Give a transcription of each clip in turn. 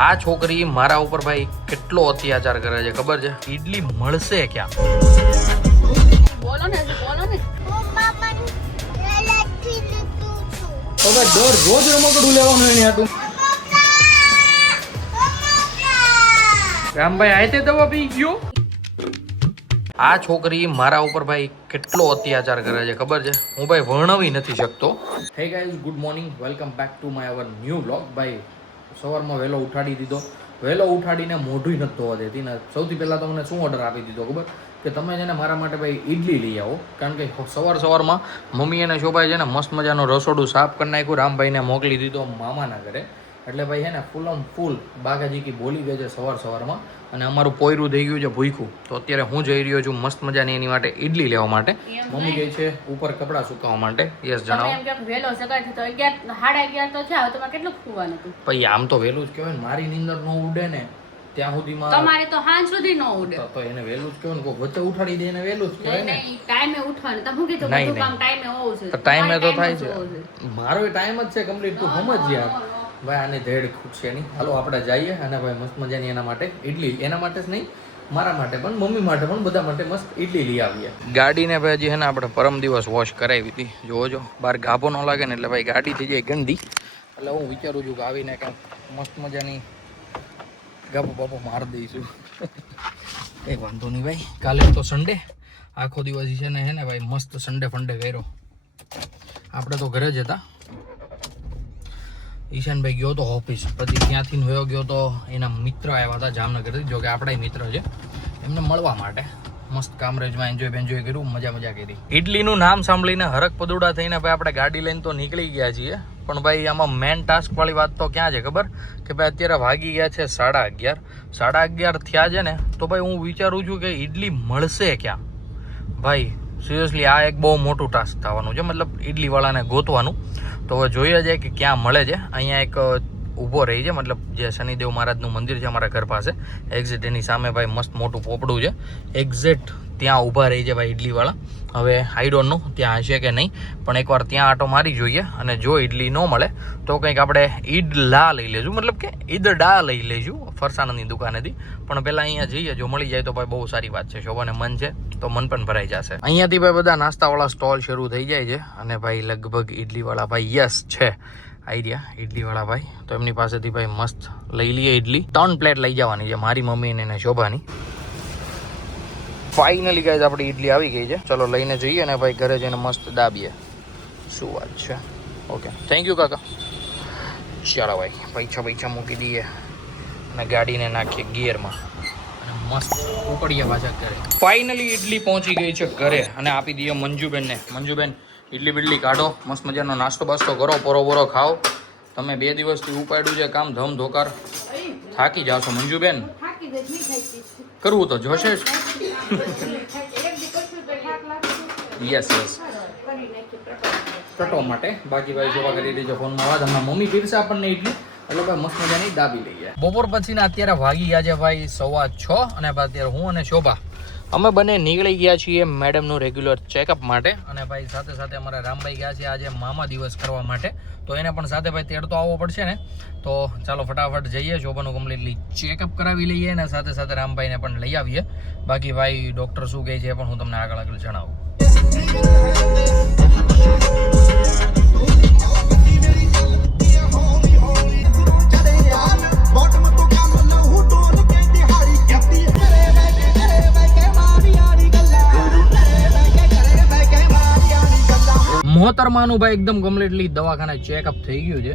આ છોકરી મારા ઉપર ભાઈ કેટલો અત્યાચાર કરે છે ખબર છે? ઈડલી મળશે ક્યાં? બોલો ને હવે દર રોજ રમકડું લેવાનું એની હતું. રામભાઈ આયતે દવા પી ગયો. આ છોકરી મારા ઉપર ભાઈ કેટલો અત્યાચાર કરે છે ખબર છે? હું ભાઈ વર્ણવી નથી શકતો. Hey guys, good morning, welcome back to my our new blog. ભાઈ સવારમાં વહેલો ઉઠાડી દીધો. વહેલો ઉઠાડીને મોઢું નથી ધોવા દેતી ને. સૌથી પહેલાં તો મને શું ઓર્ડર આપી દીધો ખબર? કે તમે છે ને મારા માટે ભાઈ ઈડલી લઈ આવો. કારણ કે સવારમાં મમ્મી અને શોભાઈ છે ને મસ્ત મજાનું રસોડું સાફ કરી નાખ્યું. રામભાઈને મોકલી દીધો મામાના ઘરે. એટલે ભાઈ છે ને ફૂલ બાગાજીકી બોલી ગઈ છે સવારમાં. અને અમારું પોયરું થઈ ગયું છે ભૂખ્યું. તો અત્યારે હું જઈ રહ્યો છું મસ્ત મજાની એની માટે ઈડલી લેવા માટે. મમ્મી ગઈ છે ઉપર કપડાં સુકાવવા માટે. યસ, જણાવો. વહેલો સકાળ તો 11 સાડા 11 તો છે. તમે કેટલું ખુવાનું હતું? ભાઈ આમ તો વહેલું જ કહેવાય ને. મારી નીંદર ન ઉડે ને ત્યાં સુધીમાં તમારે તો સાંજ સુધી ન ઉડે. તો એને વહેલું જ કહેવાય ને. કોઈ વચ્ચે ઉઠાડી દે એને વહેલું જ કહેવાય ને. નહીં, ટાઈમે ઉઠવાનું. તમે કીધું બધું કામ ટાઈમે હોવું છે. તો ટાઈમે તો થાય છે. મારો ટાઈમ જ છે કમ્પ્લીટ. તું સમજ યાર. ભાઈ આને ધેડ ખૂટશે નહીં. હાલો આપણે જઈએ અને ભાઈ મસ્ત મજાની એના માટે ઈડલી, એના માટે જ નહીં મારા માટે પણ, મમ્મી માટે પણ, બધા માટે મસ્ત ઈડલી લઈ આવીએ. ગાડીને ભાઈ હજી છે ને આપણે પરમ દિવસ વોશ કરાવી હતી. જોવો બહાર ગાભો ન લાગે ને એટલે ભાઈ ગાડી થઈ જાય ગંદી. એટલે હું વિચારું છું કે આવીને કાંઈક મસ્ત મજાની ગાભો બાપો મારી દઈશું. કંઈ વાંધો નહીં ભાઈ. કાલે તો સન્ડે, આખો દિવસ છે ને ભાઈ મસ્ત સન્ડે ફંડે કર્યો. આપણે તો ઘરે જ હતા. ઈશાનભાઈ ગયો તો ઓફિસ, પછી ત્યાંથી હોયો ગયો તો એના મિત્ર આવ્યા હતા જામનગરથી. જો કે આપણા મિત્ર છે, એમને મળવા માટે મસ્ત કામરેજમાં એન્જોય કર્યું, મજા કરી. ઈડલીનું નામ સાંભળીને હરક પદુડા થઈને ભાઈ આપણે ગાડી લઈને તો નીકળી ગયા છીએ. પણ ભાઈ આમાં મેન ટાસ્ક વાળી વાત તો ક્યાં છે ખબર? કે ભાઈ અત્યારે વાગી ગયા છે 11:30. 11:30 થયા છે ને તો ભાઈ હું વિચારું છું કે ઈડલી મળશે ક્યાં? ભાઈ સિરિયસલી આ એક બહુ મોટું ટાસ્ક થવાનું છે, મતલબ ઈડલીવાળાને ગોતવાનું. તો હવે જોઈએ છે કે ક્યાં મળે છે. અહીંયા એક ઊભો રહી છે, મતલબ જે શનિદેવ મહારાજનું મંદિર છે અમારા ઘર પાસે એક્ઝેક્ટ એની સામે ભાઈ મસ્ત મોટું પોપડું છે. એક્ઝેક્ટ ત્યાં ઊભા રહી છે ભાઈ ઈડલીવાળા. હવે આઈ ડોન્ટ નો ત્યાં હશે કે નહીં, પણ એકવાર ત્યાં આટો મારી જોઈએ. અને જો ઈડલી ન મળે તો કંઈક આપણે ઈડલા લઈ લેશું, મતલબ કે ઈદડા લઈ લઈશું ફરસાણની દુકાનેથી. પણ પહેલાં અહીંયા જઈએ, જો મળી જાય તો ભાઈ બહુ સારી વાત છે. શોભાને મન છે તો મન પણ ભરાઈ જશે. અહીંયાથી ભાઈ બધા નાસ્તાવાળા સ્ટોલ શરૂ થઈ જાય છે. અને ભાઈ લગભગ ઈડલીવાળા ભાઈ યસ છે આઈડિયા ઈડલીવાળા ભાઈ. તો એમની પાસેથી ભાઈ મસ્ત લઈ લઈએ ઈડલી. 3 પ્લેટ લઈ જવાની છે, મારી મમ્મી અને શોભાની. ફાઇનલી ગાઈઝ આપણી ઈડલી આવી ગઈ છે. ચલો લઈને જઈએ ને ભાઈ ઘરે જઈને મસ્ત દાબીએ. શું વાત છે. ઓકે, થેન્ક યુ કાકા. ચાલો ભાઈ પૈસા મૂકી દઈએ અને ગાડીને નાખીએ ગિયરમાં અને મસ્ત ઉપડીએ પાછા ઘરે. ફાઇનલી ઈડલી પહોંચી ગઈ છે ઘરે અને આપી દઈએ મંજુબેનને. મંજુબેન ઈડલી બીડલી કાઢો, મસ્ત મજાનો નાસ્તો બાસ્તો કરો, પોરો ખાઓ. તમે 2 દિવસથી ઉપાડ્યું છે કામ ધમ ધોકાર, થાકી જાશો મંજુબેન. કરવું તો જોશે જ. યસ ટટો માટે. બાકી ભાઈ જોવા કરી દીધો ફોનમાં અવાજ. હમણાં મમ્મી પીરશે આપણને ઈડલી એટલે ભાઈ મસ્ત મજાની દાબી લઈએ. બપોર પછીના અત્યારે વાગી ગયા છે ભાઈ 6:15 અને અત્યારે હું અને શોભા અમે બંને નીકળી ગયા છીએ મેડમનું રેગ્યુલર ચેકઅપ માટે. અને ભાઈ સાથે અમારા રામભાઈ ગયા છે આજે મામા દિવસ કરવા માટે. તો એને પણ સાથે ભાઈ તેડતો આવવો પડશે ને. તો ચાલો ફટાફટ જઈએ, શોભાનું કમ્પ્લીટલી ચેકઅપ કરાવી લઈએ અને સાથે રામભાઈને પણ લઈ આવીએ. બાકી ભાઈ ડૉક્ટર શું કહે છે એ પણ હું તમને આગળ જણાવું. મોહતરમાનું ભાઈ એકદમ કમ્પ્લીટલી દવાખાને ચેકઅપ થઈ ગયું છે.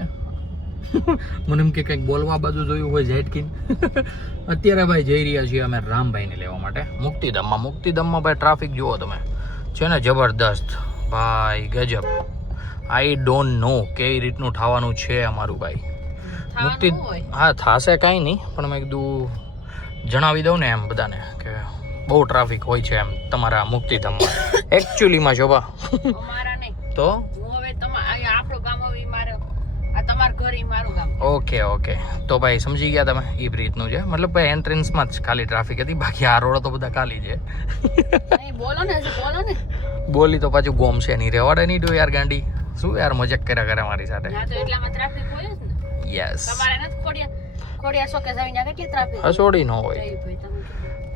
મને એમ કે કંઈક બોલવા બાજુ જોયું હોય ઝેટકીન. અત્યારે ભાઈ જઈ રહ્યા છીએ અમે રામભાઈને લેવા માટે મુક્તિધામમાં ભાઈ ટ્રાફિક જુઓ તમે, છે ને જબરદસ્ત ભાઈ, ગજબ. આઈ ડોન્ટ નો કઈ રીતનું થવાનું છે અમારું ભાઈ હા થાશે કાંઈ નહીં, પણ મેં કીધું જણાવી દઉં ને એમ બધાને કે બહુ ટ્રાફિક હોય છે એમ તમારા મુક્તિધામમાં. એકચ્યુઅલીમાં શોભા તો ઓકે તો ભાઈ સમજી ગયા તમે. એ રીતનું છે, મતલબ ભાઈ એન્ટ્રન્સમાં જ ખાલી ટ્રાફિક હતી, બાકી આ રોડ તો બધા ખાલી છે. બોલો ને બોલી તો પાછું ગોમ છે નહીં, રેવાડે નહીં ડો યાર ગાંડી. શું યાર મજાક કર્યા કરે મારી સાથે. યસ ખોડિયા શોકે આવીને કેટલી ટ્રાફિક હસોડી ન હોય. ભાઈ તમે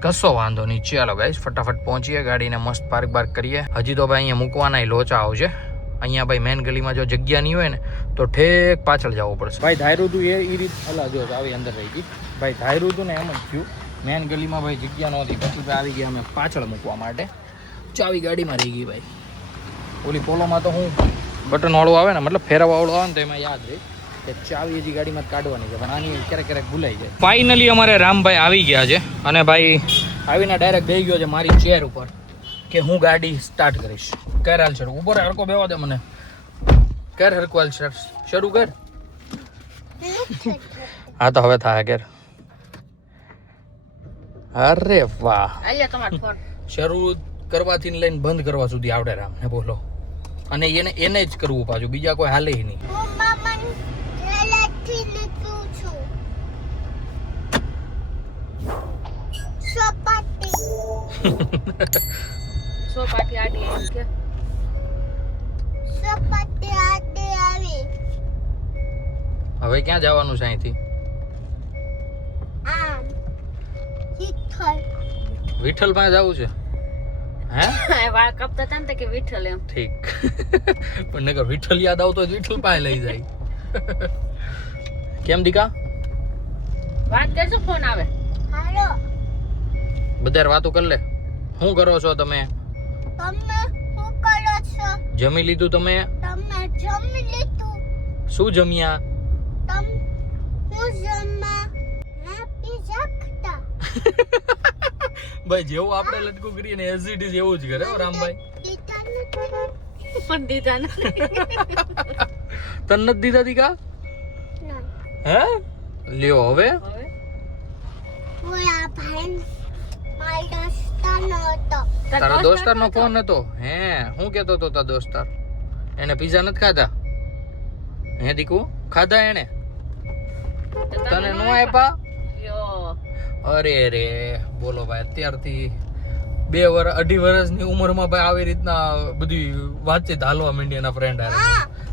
કશો વાંધો નહીં, ચાલો ગાઈસ ફટાફટ પહોંચીએ, ગાડીને મસ્ત પાર્ક કરીએ. હજી તો ભાઈ અહીંયા મૂકવાના લોચા આવશે. અહીંયા ભાઈ મેન ગલીમાં જો જગ્યા નહીં હોય ને તો ઠેક પાછળ જવું પડશે. ભાઈ ધાર્યું હતું એ રીત અલા જો આવી અંદર રહી ગઈ. ભાઈ ધાર્યું હતું ને એમ જ થયું. મેન ગલીમાં ભાઈ જગ્યા નહોતી, પછી ભાઈ આવી ગયા અમે પાછળ મૂકવા માટે. ચાવી ગાડીમાં રહી ગઈ ભાઈ. ઓલી પોલોમાં તો હું બટન વાળું આવે ને, મતલબ ફેરવા વાળું આવે ને તો એમાં યાદ રહે કે ચાવી હજી ગાડીમાં કાઢવાની છે, પણ આની ક્યારેક ક્યારેક ભૂલાઈ જાય. ફાઇનલી અમારે રામભાઈ આવી ગયા છે અને ભાઈ આવીને ડાયરેક્ટ બેસી ગયો છે મારી ચેર ઉપર કે હું ગાડી સ્ટાર્ટ કરીશ. કર હાલ શરૂ, ઉપર હરકો બેવા દે મને. કર હરકો હાલ શરૂ કર. હા તો હવે થાય કર. અરે વાહ, આલ્યો તમારો ફોન શરૂ કરવાથી લઈને બંધ કરવા સુધી આવડે રામને, બોલો. અને એને જ કરવું પાછું, બીજા કોઈ હાલે નહીં. સોપાટી આડી એમ કે હવે ક્યાં જવાનું છે અહીંથી? વિઠ્ઠલ પાસે જવું છે? હે વાળ કાપતા હતા ને કે વિઠ્ઠલ એમ. ઠીક. પણ નકર વિઠ્ઠલ યાદ આવતો વિઠ્ઠલ પાસે લઈ જાય. કેમ દીકા વાત કરજો, ફોન આવે. હાલો બધા વાતો કર લે. શું કરો છો તમે? તમે શું કરો છો? જમી લીધું તમે? તમે જમી લીધું? શું જમ્યા? હું જમા પીઝા ખાતા. ભાઈ જેવું આપણે લટકું કરીએ ને એઝ ઇટ ઇઝ એવું જ કરે હો રામભાઈ. પણ દીધા નથી. તન નથી દીધા દીકા? હે લ્યો હવે તારા દોસ્તાર નો ફોન હતો? હે હું કેતો તો તારા દોસ્તાર એને પીઝા નથી ખાધા? હે દીકુ ખાધા એને? તને નો આપ્યા? અરે રે બોલો ભાઈ, અત્યારથી 2-2.5 વર્ષની ઉંમરમાં ભાઈ આવી રીતના બધી વાતચીત હાલવા માંડી એના ફ્રેન્ડ હારે.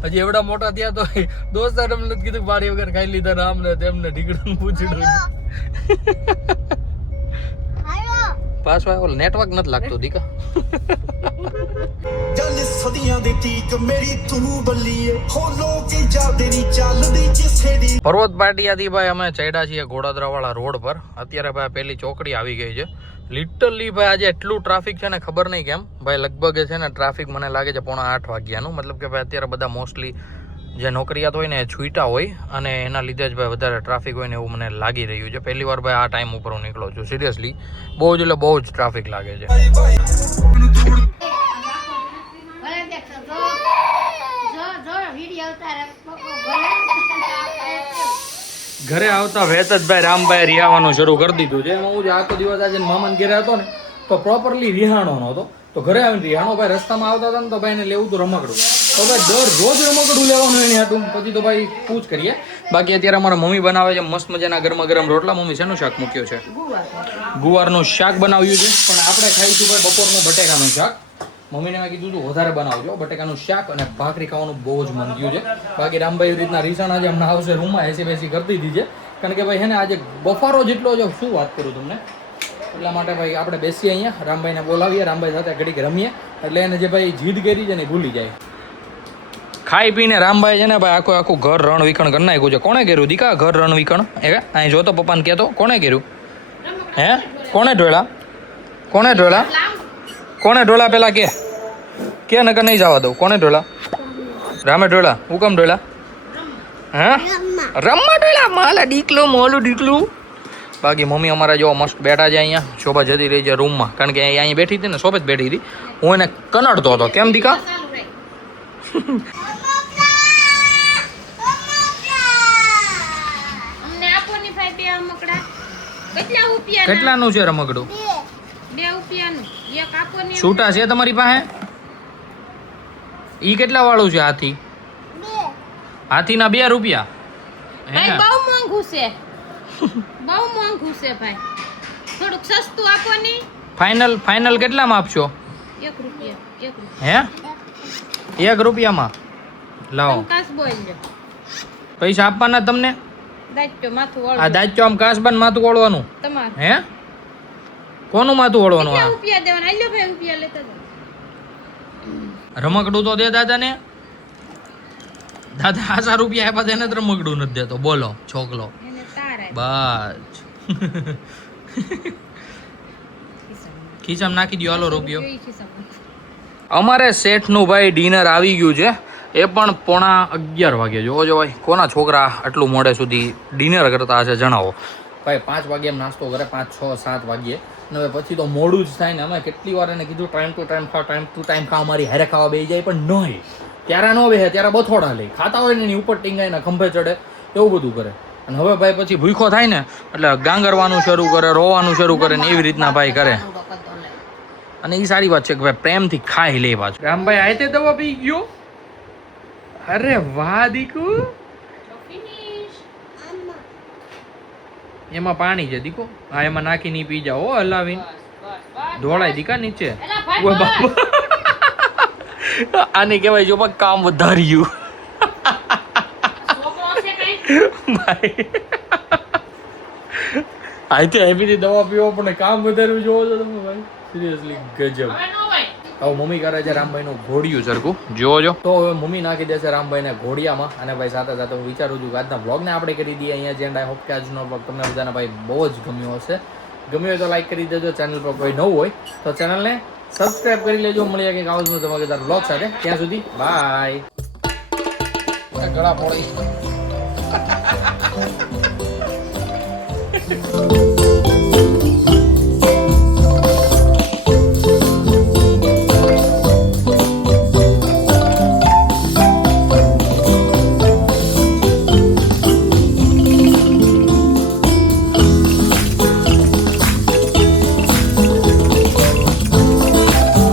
હજી એવડા મોટા થયા તો દોસ્તાર એમ નથી કીધું બારી વગર ખાઈ લીધા ને આમને તેમને ઢીકડું પૂછડું. પાછો આવ્યો નેટવર્ક નથી લાગતું દીકા. પર્વત પાટિયાથી ભાઈ અમે ચડ્યા છીએ ઘોડાદરા વાળા રોડ પર. અત્યારે ભાઈ પેલી ચોકડી આવી ગઈ છે. લિટરલી ભાઈ આજે એટલું ટ્રાફિક છે ને ખબર નહીં કેમ ભાઈ. લગભગ છે ને ટ્રાફિક મને લાગે છે 7:45 વાગ્યાનું. મતલબ કે ભાઈ અત્યારે બધા મોસ્ટલી જે નોકરિયાત હોય ને એ છૂટા હોય અને એના લીધે જ ભાઈ વધારે ટ્રાફિક હોય ને એવું મને લાગી રહ્યું છે. પહેલી વાર ભાઈ આ ટાઈમ ઉપર હું નીકળું છું સિરિયસલી. બહુ જ એટલે બહુ જ ટ્રાફિક લાગે છે. ઘરે આવતા વેત જ ભાઈ રામભાઈ રિહાવાનું શરૂ કરી દીધું છે. એમાં હું જે આખો દિવસ આજે મામાને ઘરે હતો ને તો પ્રોપરલી રિહાણો નહોતો, તો ઘરે આવીને રિહાણો ભાઈ રસ્તામાં આવતા હતા ને તો ભાઈ એને લેવું હતું રમકડું. તો ભાઈ દરરોજ રમકડું લેવાનું એની હાટું. પછી તો ભાઈ પૂછ કરીએ. બાકી અત્યારે અમારા મમ્મી બનાવે છે મસ્ત મજાના ગરમા ગરમ રોટલા. મમ્મી શેનું શાક મૂક્યું છે? ગુવારનું શાક બનાવ્યું છે. પણ આપણે ખાઈશું ભાઈ બપોરનું બટેકાનું શાક. મમ્મીને મેં કીધું તું વધારે બનાવજો બટેકાનું શાક, અને ભાખરી ખાવાનું બહુ જ મન થયું છે. બાકી રામભાઈ એવી રીતના રીસાણા જે હમણાં આવશે રૂમમાં એસી બેસી કરી દીધી છે. કારણ કે ભાઈ હે ને આજે બફારો જેટલો છે શું વાત કરું તમને. એટલા માટે ભાઈ આપણે બેસીએ અહીંયા, રામભાઈને બોલાવીએ, રામભાઈ સાથે ઘડીક રમીએ એટલે એને જે ભાઈ જીદ કરી છે ને ભૂલી જાય. ખાઈ પીને રામભાઈ છે ને ભાઈ આખું ઘર રણવીકણ કરી નાખ્યું છે. કોણે કર્યું દીકા ઘર રણવીકણ? અહીં જોતો પપ્પાને કહેતો કોણે કર્યું? હે કોણે ઢોળા? કોણે ઢોળા? કોણે ઢોળા પેલા કે નકર નહીં જવા દઉં. કોણે ઢોળા? રામે ઢોળા? હું કેમ ઢોળા? હે રમવા ઢોળા? માલા ડીકલું મોલું ડીકલું. બાકી મમ્મી અમારા જો મસ્ત બેઠા છે અહીંયા. શોભા જતી રહી છે રૂમમાં, કારણ કે અહીંયા બેઠી હતી ને શોભા જ બેઠી હતી. હું એને કનડતો હતો. કેમ દીકા? કેટલાનું છે રમકડું? 2 રૂપિયાનું. એક આપો ને. છૂટા છે તમારી પાસે? ઈ કેટલા વાળું છે હાથી? હાથીના 2 રૂપિયા? ભાઈ બહુ મોંઘું છે. બહુ મોંઘું છે ભાઈ. થોડુંક સસ્તું આપો ને. ફાઇનલ કેટલામાં આપશો? 1 રૂપિયા. હે 1 રૂપિયામાં? લાવો કાસ બોલજો. પૈસા આપવાના તમને? દાચ્યો માથું આ વળો દાચ્યો આમ કાસબાન માથું ઓળવાનું તમાર હે કોનું માથું ઓળવાનું કેટલા આ રૂપિયા દેવાના આલ્યો ભાઈ રૂપિયા લેતા જાઓ. રમકડું તો દે દાદાને દાદા આશા રૂપિયા આપ્યા તેને જ રમકડું નથી દેતો બોલો છોકલો એને તારા બસ ખીચામાં નાખી દો હાલો રૂપિયો જોઈ ખિસ્સામાં. અમારે શેઠનું ભાઈ ડિનર આવી ગયું છે એ પણ 11:30 વાગે જોવો જો ભાઈ કોના છોકરા આટલું મોડે સુધી ડિનર કરતા હશે જણાવો ભાઈ 5 વાગે એમ નાસ્તો કરે 5, 6, 7 વાગ્યે ને હવે પછી તો મોડું જ થાય ને અમે કેટલી વાર એને કીધું ટાઈમ ટુ ટાઈમ ખા અમારી હારે ખાવા બેસી જાય પણ નહીં ત્યારે ન બેસે ત્યારે બથોડા લે ખાતા હોય ને એની ઉપર ટીંગાય ને ખંભે ચડે એવું બધું કરે અને હવે ભાઈ પછી ભૂખો થાય ને એટલે ગાંગરવાનું શરૂ કરે રોવાનું શરૂ કરે ને એવી રીતના ભાઈ કરે અને એ સારી વાત છે કે ભાઈ પ્રેમથી ખાઈ લે પાછું રામભાઈ આયતે દવા પી ગયો અરે વાહ દીકુ એમાં પાણી છે દીકો હા એમાં નાખી નહીં પી જાઓ હલાવીને ઢોળાય દીકા નીચે એલા ભાઈ ઓય બાપા આને કહેવાય જો પણ કામ વધાર્યું છોકરો છે કઈ ભાઈ આયતે એમીથી દવા પીવો પણ કામ વધાર્યું જોવો છો તમે ભાઈ સિરિયસલી ગજબ હવે નો ભાઈ હવે મમ્મી કરે છે રામભાઈનું ઘોડિયું સરખું જોવો જો તો હવે મમ્મી નાખી દેશે રામભાઈને ઘોડિયામાં અને ભાઈ સાથે સાથે હું વિચારું છું કે આજના વ્લોગને આપણે કરી દઈએ અહીંયા જેન્ડ આઈ હોપ કે આજનો વ્લોગ તમને બધાને ભાઈ બહુ જ ગમ્યો હશે ગમ્યો હોય તો લાઈક કરી દેજો ચેનલ પર કોઈ નવું હોય તો ચેનલને સબસ્ક્રાઇબ કરી લેજો મળીએ કંઈક આવું જ ધમાકેદાર વ્લોગ સાથે ત્યાં સુધી બાય ગળા પોળી